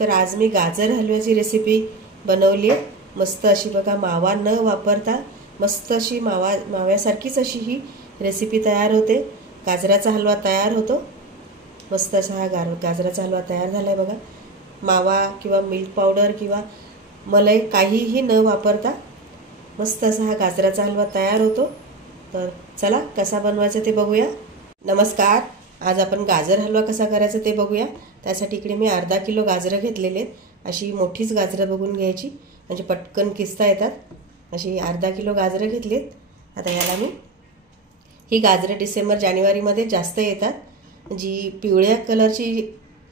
तर आज मी गाजर हलव्याची रेसिपी बनवली आहे। मस्त अशी बघा, मावा न वापरता मस्त अशी माव्यासारखीच अशी ही रेसिपी तयार होते। गाजराचा हलवा तयार होतो। मस्त असा हा गाजराचा हलवा तयार झालाय बघा। मावा किंवा मिल्क पावडर किंवा मलाई काहीही न वापरता मस्त असा हा गाजराचा हलवा तयार होतो। तर चला कसा बनवायचा ते बघूया। नमस्कार, आज आपण गाजर हलवा कसा करायचा ते बघूया। त्यासाठी इकडे मी अर्धा किलो गाजरं घेतलेले आहेत। अशी मोठीच गाजरं बघून घ्यायची म्हणजे पटकन किसता येतात। अशी अर्धा किलो गाजरं घेतलीत। आता याला मी ही गाजरं डिसेंबर जानेवारीमध्ये जास्त येतात। जी पिवळ्या कलरची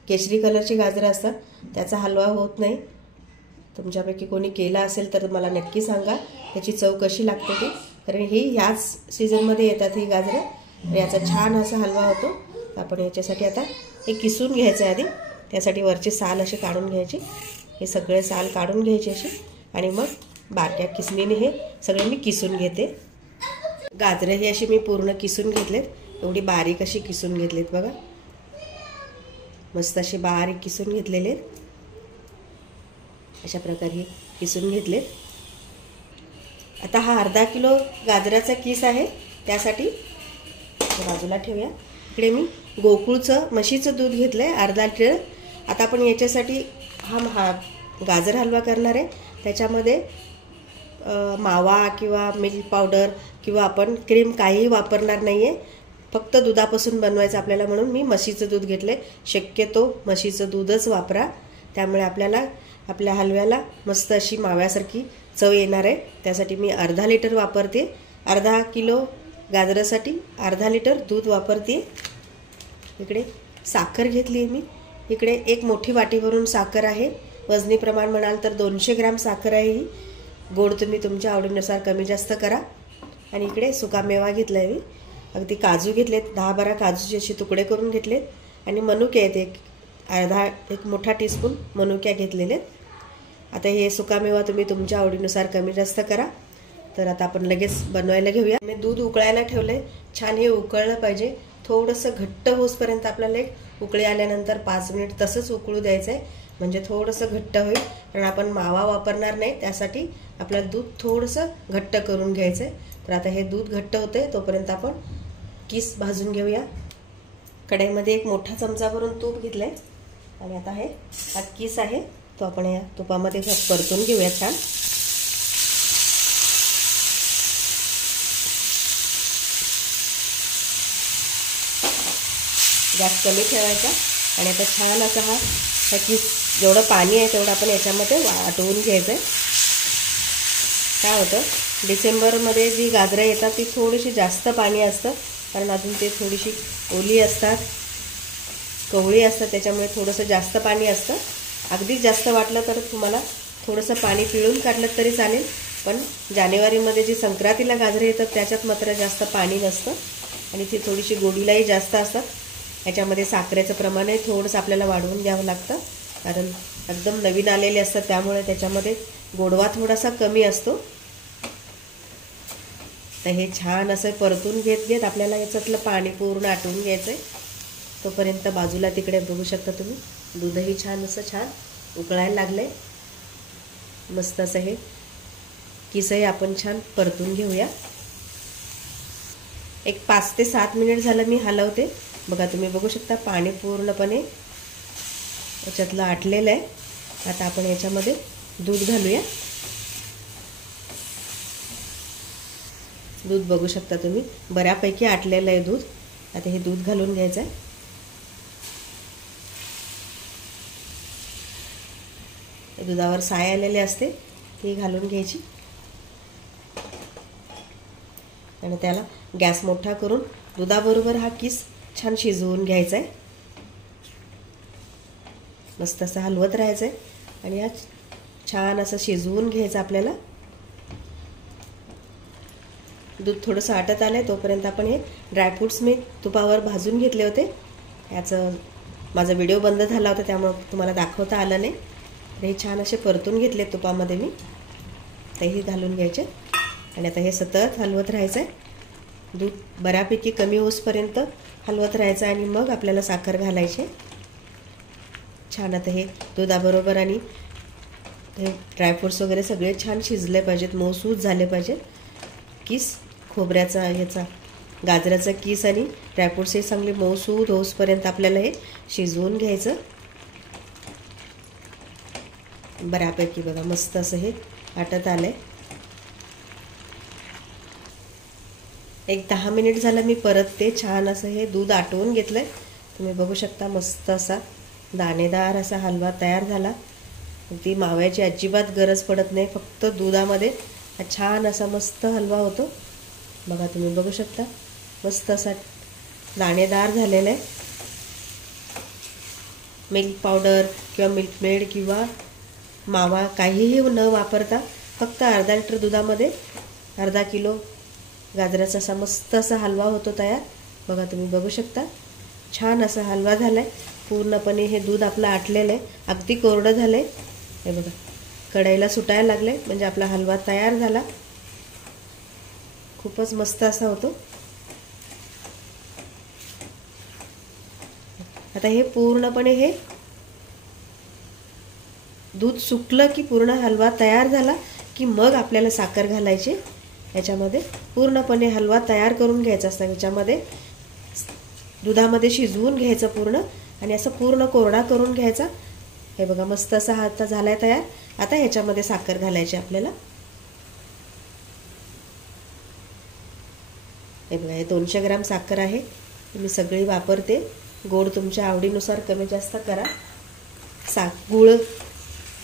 केशरी कलरची गाजरं असतात त्याचा हलवा होत नाही। तुमच्यापैकी कोणी केला असेल तर मला नक्की सांगा त्याची चव कशी लागते ती, कारण ही ह्याच सीझनमध्ये येतात ही गाजरं। याचा छान असा हलवा होतो। आपण याच्यासाठी आता हे किसून घ्यायचं आहे आधी। त्यासाठी वरची साल अशी काढून घ्यायची, हे सगळे साल काढून घ्यायची अशी, आणि मग बारक्या किसणीने हे सगळे मी किसून घेते। गाजरं ही अशी मी पूर्ण किसून घेतलेत, एवढी बारीक अशी किसून घेतलीत बघा। मस्त अशी बारीक किसून घेतलेले अशा प्रकारे किसून घेतलेत। आता हा अर्धा किलो गाजराचा किस आहे, त्यासाठी बाजूला ठेवूया। इकडे मी गोकुळचं म्हशीचं दूध घेतलंय अर्धा लिटर। आता आपण याच्यासाठी हा गाजर हलवा करणार आहे। त्याच्यामध्ये मावा किंवा मिल्क पावडर किंवा आपण क्रीम काहीही वापरणार नाही आहे। फक्त दुधापासून बनवायचं आपल्याला, म्हणून मी म्हशीचं दूध घेतलंय। शक्यतो म्हशीचं दूधच वापरा, त्यामुळे आपल्याला आपल्या हलव्याला मस्त अशी माव्यासारखी चव येणार आहे। त्यासाठी मी अर्धा लिटर वापरते। अर्धा किलो गाजरासाठी अर्धा लिटर दूध वापरते। इकडे साखर घेतली आहे मी। इकडे एक मोठी वाटी भरून साखर आहे। वजनी प्रमाण म्हणाल तर 200 ग्रॅम साखर आहे ही। गोड तुम्ही तुमच्या आवडीनुसार कमी जास्त करा। आणि इकडे सुकामेवा घेतला आहे मी। अगदी काजू घेतलेत, 10-12 काजूचे असे तुकडे करून घेतलेत, आणि मनुके आहेत एक मोठा टीस्पून मनुक्या घेतलेले। आता हे सुकामेवा तुम्ही तुमच्या आवडीनुसार कमी जास्त करा। तर आता आपण लगेच बनवायला घेऊया। मी दूध उकळायला ठेवले, छान हे उकळलं पाहिजे। थोडंसं घट्ट होईपर्यंत आपल्याला एक उकळी आल्यानंतर 5 मिनिट तसंच उकळू द्यायचं आहे, म्हणजे थोडंसं घट्ट होईल। कारण आपण मावा वापरणार नाही, त्यासाठी आपल्याला दूध थोडंसं घट्ट करून घ्यायचं आहे। तर आता हे दूध घट्ट होते तोपर्यंत आपण किस भाजून घेऊया। कढईमध्ये एक मोठा चमचा भरून तूप घेतलंय, आणि आता हा किस आहे तो आपण या तुपामध्ये परतून घेऊया छान। गॅस कमी ठेवायचा, आणि आता छान असा हा किस जेवढं पाणी आहे तेवढं आपण याच्यामध्ये आटवून घ्यायचं आहे। काय होतं, डिसेंबरमध्ये जी गाजरं येतात ती थोडीशी जास्त पाणी असतं, कारण अजून ते थोडीशी ओली असतात, कवळी असतात, त्याच्यामुळे थोडंसं जास्त पाणी असतं। अगदी जास्त वाटलं तर तुम्हाला थोडंसं पाणी पिळून काढलं तरी चालेल, पण जानेवारीमध्ये जी संक्रांतीला गाजरं येतात त्याच्यात मात्र जास्त पाणी नसतं, आणि ती थोडीशी गोडीलाही जास्त असतात। याच्यामध्ये साखरेचं प्रमाणही थोडंसं आपल्याला वाढवून घ्यावं लागतं, कारण एकदम नवीन आलेले असतात त्यामुळे त्याच्यामध्ये गोडवा थोडासा कमी असतो। तर हे छान असं परतून घेत आपल्याला याच्यातलं पाणी पूर्ण आटवून घ्यायचं आहे। तोपर्यंत बाजूला तिकडे बघू शकता तुम्ही, दूधही छान उकळायला लागलंय। मस्त असं हे किसही आपण छान परतून घेऊया। एक 5 ते 7 मिनिट झालं मी हलवते बघा। तुम्ही बघू शकता पाणी पूर्णपणे याच्यातलं आटलेलं आहे। आता आपण याच्यामध्ये दूध घालूया। दूध बघू शकता तुम्ही बऱ्यापैकी आटलेलं आहे दूध। आता हे दूध घालून घ्यायचं आहे। दुधावर साय आलेले असते ती घालून घ्यायची, आणि त्याला गॅस मोठा करून दुधाबरोबर हा किस छान शिजवून घ्यायचा आहे। मस्त असं हलवत राहायचं आहे, आणि हा छान असं शिजवून घ्यायचं आपल्याला। दूध थोडंसं आटत आलंय तोपर्यंत आपण हे ड्रायफ्रूट्स मी तुपावर भाजून घेतले होते। याचं माझा व्हिडिओ बंद झाला होता त्यामुळे तुम्हाला दाखवता आलं नाही। हे छान असे परतून घेतले तुपामध्ये मी, तेही घालून घ्यायचे, आणि आता हे सतत हलवत राहायचं आहे। दूध बऱ्यापैकी कमी होईपर्यंत हलवत राहायचं, आणि मग आपल्याला साखर घालायची। छान आता हे दुधाबरोबर आणि हे ड्रायफ्रूट्स वगैरे सगळे छान शिजले पाहिजेत, मऊसूत झाले पाहिजेत. किस खोबऱ्याचा ह्याचा गाजराचा किस आणि ड्रायफ्रूट्स हे चांगले मऊसूत होईपर्यंत आपल्याला हे शिजवून घ्यायचं. बऱ्यापैकी बघा मस्त असं हे आटत आलंय. एक 10 मिनिट झालं मी परत ते छान असं हे दूध आटवून घेतलंय. तुम्ही बघू शकता मस्त असा दाणेदार असा हलवा तयार झाला. ती माव्याची अजिबात गरज पडत नाही, फक्त दुधामध्ये छान असा मस्त हलवा होतो. बघा तुम्ही बघू शकता मस्त असा दाणेदार झालेला आहे. मिल्क पावडर किंवा मिल्क मेड किंवा मावा काहीही न वापरता फक्त अर्धा लिटर दुधामध्ये अर्धा किलो गाजराचा असा मस्त असा हलवा होतो तयार. बघा तुम्ही बघू शकता छान असा हलवा झालाय. पूर्णपणे हे दूध आपलं आटलेलं आहे, अगदी कोरडं झालंय. हे बघा कढईला सुटायला लागले म्हणजे आपला हलवा तयार झाला. खूपच मस्त असा होतो. आता हे पूर्णपणे हे दूध सुकलं की पूर्ण हलवा तयार झाला की मग आपल्याला साखर घालायची याच्यामध्ये. पूर्णपणे हलवा तयार करून घ्यायचा असता याच्यामध्ये, दुधामध्ये शिजवून घ्यायचं पूर्ण आणि असं पूर्ण कोरडा करून घ्यायचा. हे बघा मस्त असा हा आता झालाय तयार. आता ह्याच्यामध्ये साखर घालायची आपल्याला. हे बघा हे 200 ग्रॅम साखर आहे. मी सगळी वापरते. गोड तुमच्या आवडीनुसार कमी जास्त करा. गूळ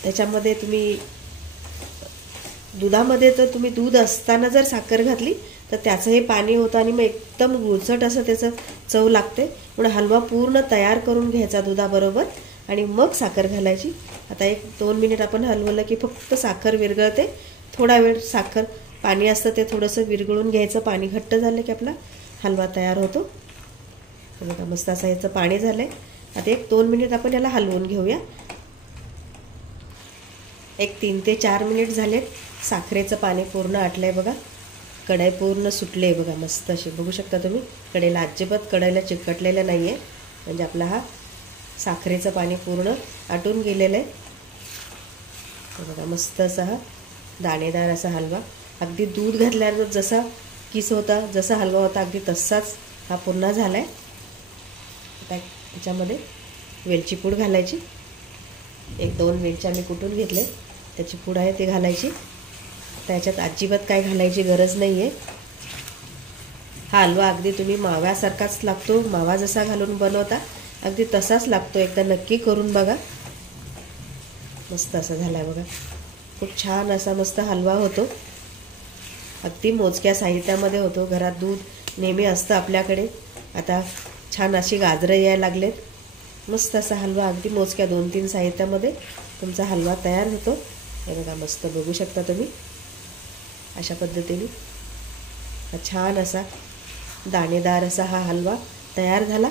त्याच्यामध्ये तुम्ही दुधामध्ये तर तुम्ही दूध असताना जर साखर घातली तर त्याचं हे पाणी होतं आणि मग एकदम गुळचट असं त्याचं चव लागते. म्हणून हलवा पूर्ण तयार करून घ्यायचा दुधाबरोबर आणि मग साखर घालायची. आता 1-2 मिनिट आपण हलवलं की फक्त साखर विरघळते. थोडा वेळ साखर पाणी असतं ते थोडंसं विरघळून घ्यायचं. पाणी घट्ट झालं की आपला हलवा तयार होतो. बघा मस्त असं याचं पाणी झालं आहे. आता 1-2 मिनिट आपण याला हलवून घेऊया. 3 ते 4 मिनिट झाले. साखरेचं पाणी पूर्ण आटलंय बघा. कढई पूर्ण सुटले बघा मस्त अशी बघू शकता तुम्ही. कढईला अजिबात कढईला चिकटलेलं नाही आहे म्हणजे आपला हा साखरेचं पाणी पूर्ण आटून गेलेलं आहे. बघा मस्त असा हा दाणेदार असा हलवा. अगदी दूध घातल्यावर जसा किस होता जसा हलवा होता अगदी तसाच हा पूर्ण झाला आहे. आता याच्यामध्ये वेलची पूड घालायची. 1-2 वेलच्या मी कुटून घेतले त्याची पूड आहे ते घालायची. त्याच्यात अजिबात काय घालायची गरज नाही आहे. हा हलवा अगदी तुम्ही माव्यासारखाच लागतो. मावा जसा घालून बनवता अगदी तसाच लागतो. एकदा नक्की करून बघा. मस्त असा झाला आहे बघा. खूप छान असा मस्त हलवा होतो. अगदी मोजक्या साहित्यामध्ये होतो. घरात दूध नेहमी असतं आपल्याकडे. आता छान अशी गाजरं यायला लागलेत. मस्त असा हलवा अगदी मोजक्या 2-3 साहित्यामध्ये तुमचा हलवा तयार होतो. हे बघा मस्त बघू शकता तुम्ही अशा पद्धतीने छान असा दाणेदार असा हा हलवा तयार झाला.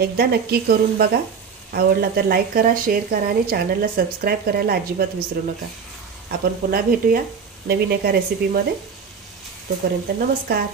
एकदा नक्की करून बघा. आवडला तर लाईक करा, शेअर करा आणि चॅनलला सबस्क्राईब करायला अजिबात विसरू नका. आपण पुन्हा भेटूया नवीन एका रेसिपीमध्ये. तोपर्यंत नमस्कार.